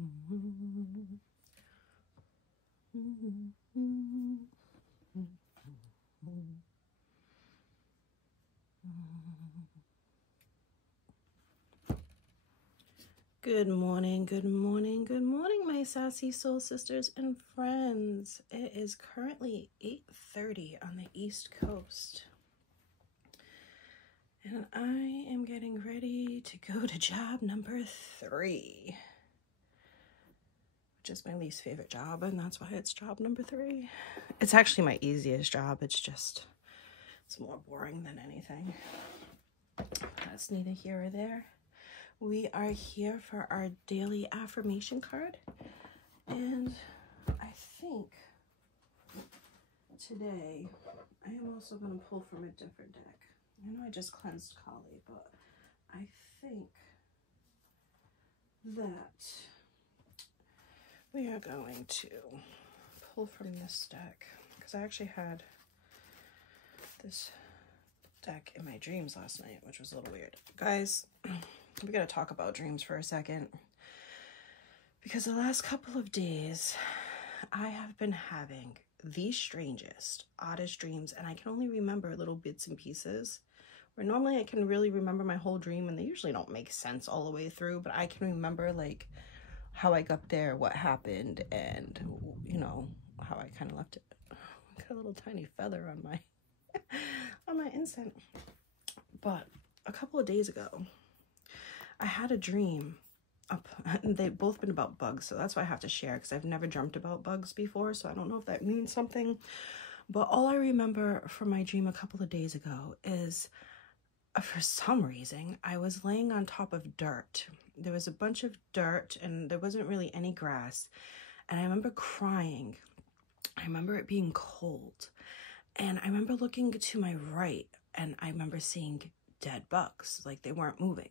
Good morning, good morning, good morning, my sassy soul sisters and friends. It is currently 8:30 on the East Coast. And I am getting ready to go to job number 3. Which is my least favorite job, and that's why it's job number 3. It's actually my easiest job. It's more boring than anything. That's neither here or there. We are here for our daily affirmation card, and I think today I am also going to pull from a different deck. I know I just cleansed Kali, but I think that we are going to pull from this deck, because I actually had this deck in my dreams last night, which was a little weird. Guys, we gotta talk about dreams for a second, because the last couple of days I have been having the strangest, oddest dreams, and I can only remember little bits and pieces, where normally I can really remember my whole dream, and they usually don't make sense all the way through, but I can remember like how I got there, what happened, and you know, how I kind of left it. I got a little tiny feather on my on my incense. But a couple of days ago I had a dream and they've both been about bugs, so that's why I have to share, because I've never dreamt about bugs before, so I don't know if that means something. But all I remember from my dream a couple of days ago is, for some reason, I was laying on top of dirt. There was a bunch of dirt and there wasn't really any grass, and I remember crying. I remember it being cold, and I remember looking to my right, and I remember seeing dead bugs, like they weren't moving.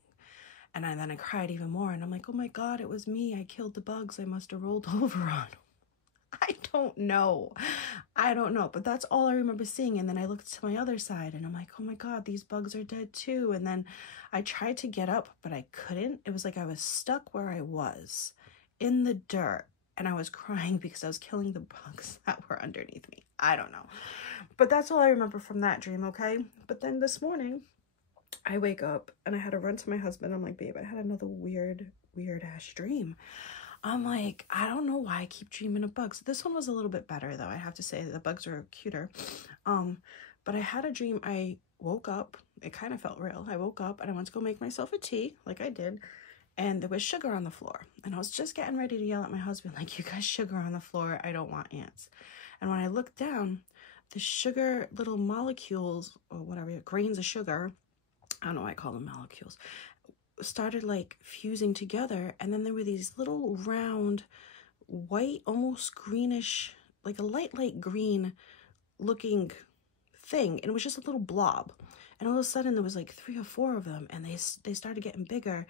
And then I cried even more, and I'm like, oh my God, it was me. I killed the bugs I must have rolled over on. I don't know, but that's all I remember seeing. And then I looked to my other side, and I'm like, oh my God, these bugs are dead too. And then I tried to get up, but I couldn't. It was like I was stuck where I was in the dirt, and I was crying because I was killing the bugs that were underneath me. I don't know, but that's all I remember from that dream, okay? But then this morning I wake up and I had to run to my husband. I'm like, babe, I had another weird ass dream. I'm like, I don't know why I keep dreaming of bugs. This one was a little bit better, though. I have to say the bugs are cuter. But I had a dream. I woke up. It kind of felt real. I woke up and I went to go make myself a tea, like I did. And there was sugar on the floor. And I was just getting ready to yell at my husband, like, you got sugar on the floor. I don't want ants. And when I looked down, the sugar little molecules, or whatever, grains of sugar, I don't know why I call them molecules, started like fusing together, and then there were these little round white, almost greenish, like a light green looking thing, and it was just a little blob, and all of a sudden there was like 3 or 4 of them, and they started getting bigger,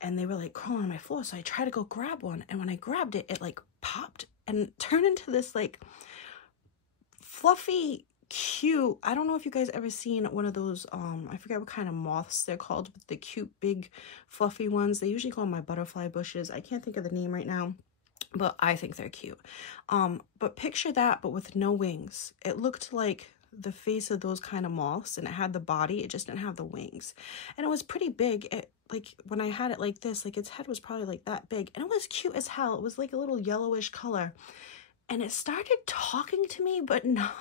and they were like crawling on my floor. So I tried to go grab one, and when I grabbed it, it like popped and turned into this like fluffy, cute, I don't know if you guys ever seen one of those, I forget what kind of moths they're called, but the cute, big, fluffy ones. They usually call them my butterfly bushes. I can't think of the name right now, but I think they're cute. But picture that, but with no wings. It looked like the face of those kind of moths, and it had the body, it just didn't have the wings. And it was pretty big. It, like, when I had it like this, like its head was probably like that big, and it was cute as hell. It was like a little yellowish color, and it started talking to me, but not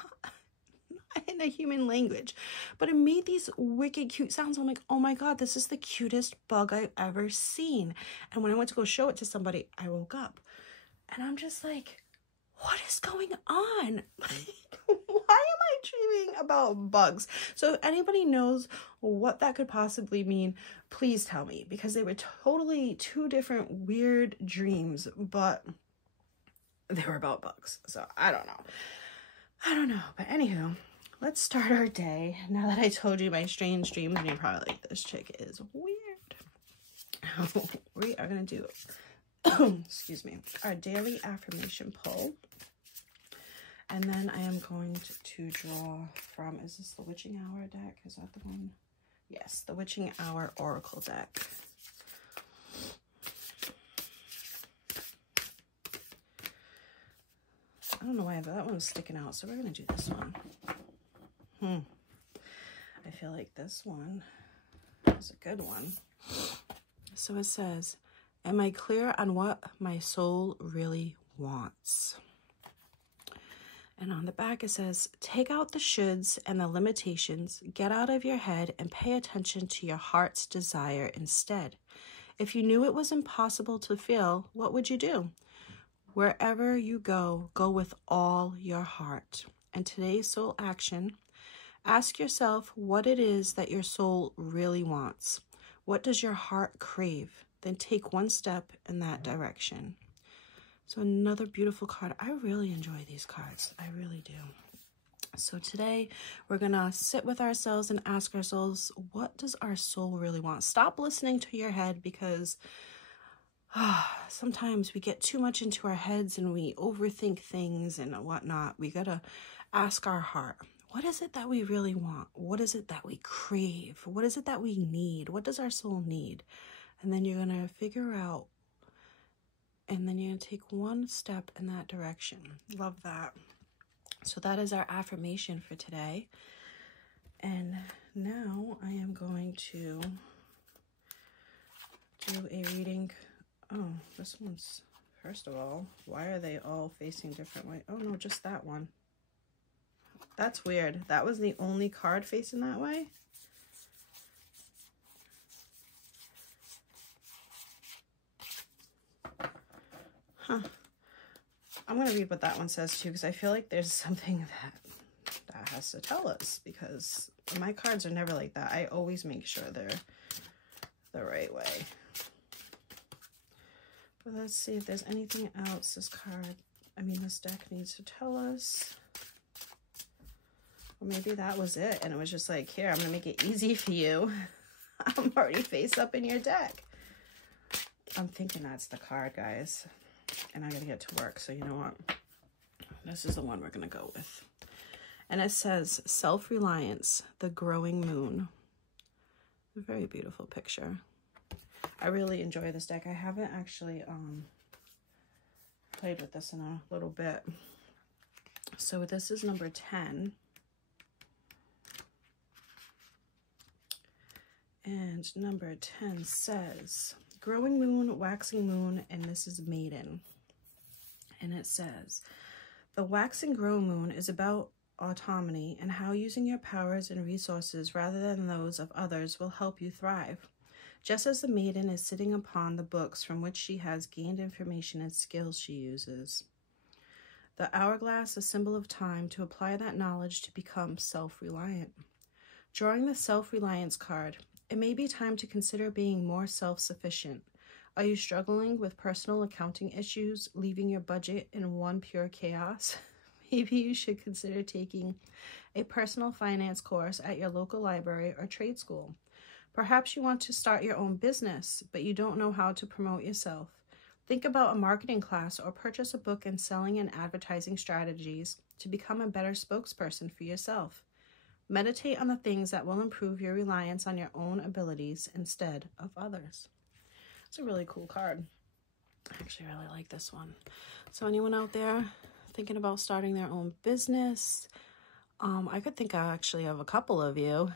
in a human language, but it made these wicked cute sounds. I'm like, oh my God, this is the cutest bug I've ever seen. And when I went to go show it to somebody, I woke up and I'm just like, what is going on? Why am I dreaming about bugs? So if anybody knows what that could possibly mean, please tell me, because they were totally 2 different weird dreams, but they were about bugs. So I don't know, but anywho, let's start our day. Now that I told you my strange dreams, and you're probably like, this chick is weird. We are going to do, excuse me, our daily affirmation pull. And then I am going to draw from, is this the Witching Hour deck? Is that the one? Yes, the Witching Hour Oracle deck. I don't know why, but that one's sticking out. So we're going to do this one. I feel like this one is a good one. So it says, am I clear on what my soul really wants? And on the back it says, take out the shoulds and the limitations, get out of your head and pay attention to your heart's desire instead. If you knew it was impossible to feel, what would you do? Wherever you go, go with all your heart. And today's soul action, ask yourself what it is that your soul really wants. What does your heart crave? Then take one step in that direction. So another beautiful card. I really enjoy these cards. I really do. So today we're going to sit with ourselves and ask ourselves, what does our soul really want? Stop listening to your head, because sometimes we get too much into our heads and we overthink things and whatnot. We got to ask our heart, what is it that we really want? What is it that we crave? What is it that we need? What does our soul need? And then you're going to figure out, and then you're going to take one step in that direction. Love that. So that is our affirmation for today. And now I am going to do a reading. Oh, this one's, first of all, why are they all facing different ways? Oh no, just that one. That's weird. That was the only card facing that way? Huh. I'm going to read what that one says too, because I feel like there's something that has to tell us, because my cards are never like that. I always make sure they're the right way. But let's see if there's anything else this deck needs to tell us. Or maybe that was it, and it was just like, here, I'm going to make it easy for you. I'm already face up in your deck. I'm thinking that's the card, guys. And I gotta get to work, so you know what? This is the one we're gonna go with. And it says, self-reliance, the growing moon. A very beautiful picture. I really enjoy this deck. I haven't actually played with this in a little bit. So this is number 10. And number 10 says, growing moon, waxing moon, and this is maiden. And it says, the wax and grow moon is about autonomy and how using your powers and resources rather than those of others will help you thrive. Just as the maiden is sitting upon the books from which she has gained information and skills she uses. The hourglass, a symbol of time to apply that knowledge to become self-reliant. Drawing the self-reliance card, it may be time to consider being more self-sufficient. Are you struggling with personal accounting issues, leaving your budget in one pure chaos? Maybe you should consider taking a personal finance course at your local library or trade school. Perhaps you want to start your own business, but you don't know how to promote yourself. Think about a marketing class or purchase a book in selling and advertising strategies to become a better spokesperson for yourself. Meditate on the things that will improve your reliance on your own abilities instead of others. It's a really cool card. I actually really like this one. So anyone out there thinking about starting their own business? I could think actually of a couple of you.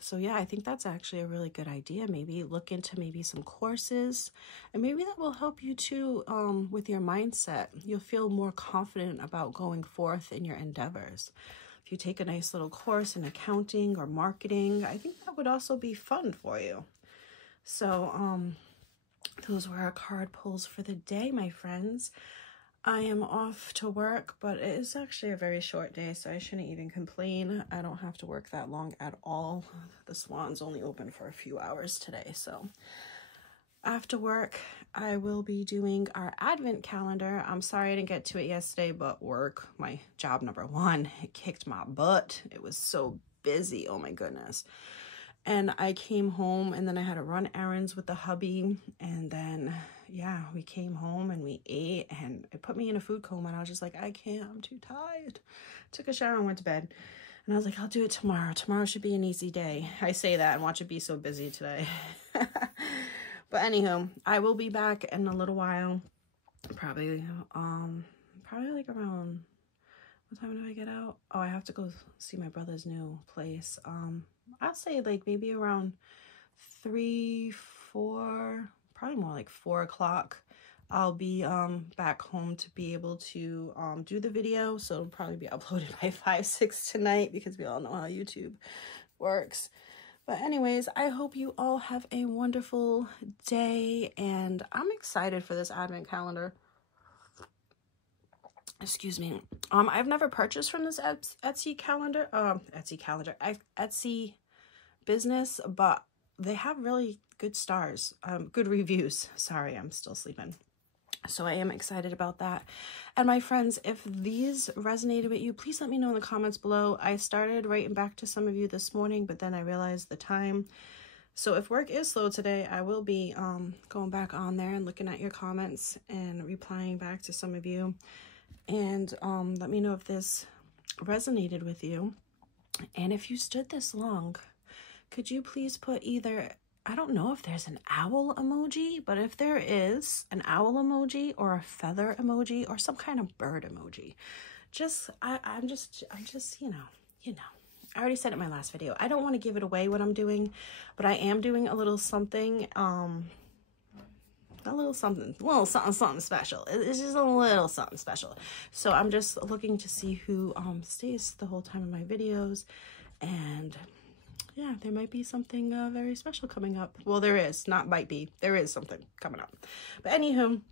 So yeah, I think that's actually a really good idea. Maybe look into maybe some courses, and maybe that will help you too with your mindset. You'll feel more confident about going forth in your endeavors. If you take a nice little course in accounting or marketing, I think that would also be fun for you. So those were our card pulls for the day, my friends. I am off to work, but it is actually a very short day, so I shouldn't even complain. I don't have to work that long at all. The Swan's only open for a few hours today, so after work, I will be doing our advent calendar. I'm sorry I didn't get to it yesterday, but work, my job number one, it kicked my butt. It was so busy, oh my goodness. And I came home, and then I had to run errands with the hubby, and then yeah, we came home and we ate, and it put me in a food coma, and I was just like, I can't, I'm too tired. Took a shower and went to bed, and I was like, I'll do it tomorrow. Tomorrow should be an easy day. I say that and watch it be so busy today. But anywho, I will be back in a little while. probably like around, what time do I get out? Oh, I have to go see my brother's new place. I'll say like maybe around 3, 4, probably more like 4 o'clock. I'll be back home to be able to do the video. So it'll probably be uploaded by 5, 6 tonight, because we all know how YouTube works. But anyways, I hope you all have a wonderful day, and I'm excited for this advent calendar. Excuse me. I've never purchased from this Etsy business, but they have really good stars, good reviews. Sorry, I'm still sleeping. So I am excited about that. And my friends, if these resonated with you, please let me know in the comments below. I started writing back to some of you this morning, but then I realized the time. So if work is slow today, I will be going back on there and looking at your comments and replying back to some of you. And let me know if this resonated with you. And if you stood this long, could you please put either, I don't know if there's an owl emoji, but if there is an owl emoji or a feather emoji or some kind of bird emoji, I'm just, you know, I already said it in my last video. I don't want to give it away what I'm doing, but I am doing a little something, something special. It's just a little something special. So I'm just looking to see who stays the whole time of my videos, and yeah, there might be something very special coming up. Well, there is, not might be, there is something coming up. But anywho,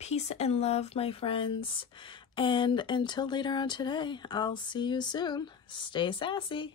peace and love, my friends, and until later on today, I'll see you soon. Stay sassy.